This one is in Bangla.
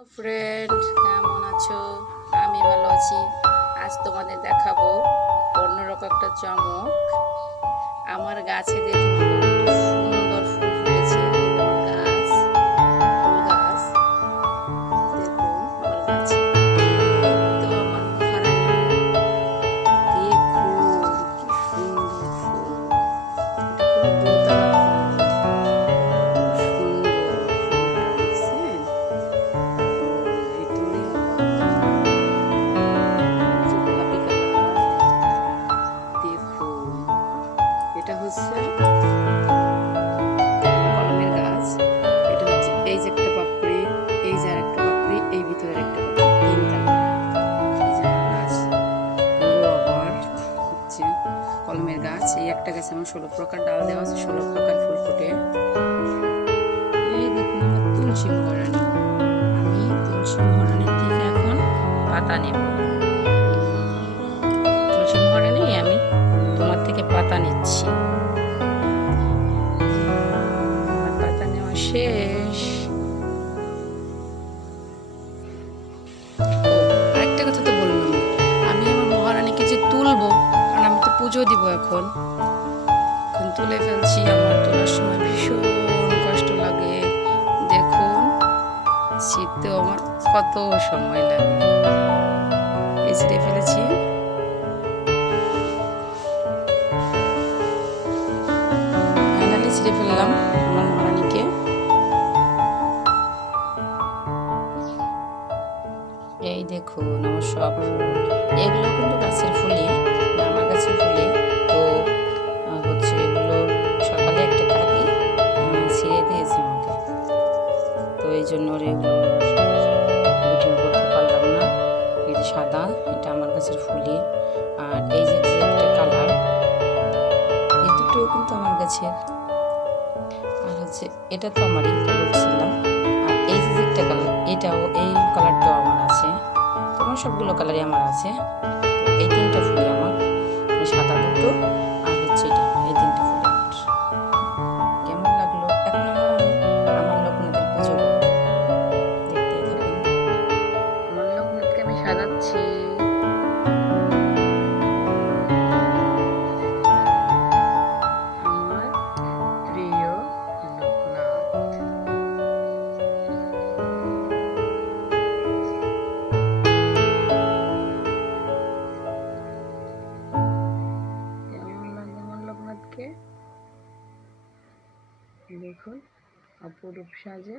ফ্রেন্ড, কেমন আছো? আমি ভালো আছি। আজ তোমাদের দেখাবো অন্যরকম একটা চমক। আমার গাছে দেখুন কত সুন্দর ফুল ফুটেছে। এই যে আমার গাছ, ফুল গাছ। দেখুন আমার গাছে, এই তো আমার মহারানী। দেখুন কি সুন্দর ফুল। এটা পুরো দোতলা ফুল। কত সুন্দর ফুলটা দেখছেন? ওই ভিতরে আবার এই যে গোলাপি কালার। দেখুন, এটা হচ্ছে আমার কলমের গাছ। এটা হচ্ছে এই যে একটা পাপড়ি, এই যে আরেকটা পাপড়ি, এই ভিতরের একটা পাপড়ি, তিনটা। এই যে আমার গাছ পুরো আবার হচ্ছে কলমের গাছ। এই একটা গাছে আমার 16 প্রকার ডাল দেওয়া আছে, 16 প্রকার ফুল ফোটে। এই দেখুন আমার তুলসী মহারানী। আমি তুলসী মহারানীর থেকে এখন পাতা নেব। তুলসী মহারানী, আমি তোমার থেকে পাতা নিচ্ছি। আমার পাতা নেওয়া শেষ। ও, আরেকটা কথা তো বললাম না। আমি আমার মহারানীকে যে তুলবো, কারণ আমি তো পুজো দিব এখন। এখন তুলে ফেলছি। আমার তোলার সময় ভীষণ কষ্ট লাগে। দেখুন, শীতেও আমার কত সময় লাগে। এই ছিঁড়ে ফেলেছি। ফাইনালি ছিঁড়ে ফেললাম আমার মহারানীকে। এই দেখুন আমার সব ফুল। এগুলো কিন্তু গাছের ফুলে, আমার গাছের ফুলে। তো হচ্ছে এগুলো সকালে একটা কাকি ছিঁড়ে দিয়েছে আমাকে। তো এই জন্য ওর এগুলো ভিডিও করতে পারলাম না। এই যে সাদা, এটা আমার গাছের ফুলে। আর এই যে যে একটা কালার, এই দুটোও কিন্তু আমার গাছের। আর হচ্ছে এটা তো আমারই, তো বলছিলাম। আর এই যে একটা কালার, এটাও, এই কালারটাও আমার আছে। তোমার সবগুলো কালারই আমার আছে। তো এই তিনটা ফুলই আমার, সাদা দুটো আর হচ্ছে এটা, এই তিনটা ফুল আমার। কেমন লাগলো? এখন আমার লোকনাথের পুজো করবো। দেখতেই থাকুন। আমার লোকনাথকে আমি সাজাচ্ছি। আমার প্রিয় লোকনাথ। কেমন লাগে আমার লোকনাথকে? দেখুন, অপরূপ সাজে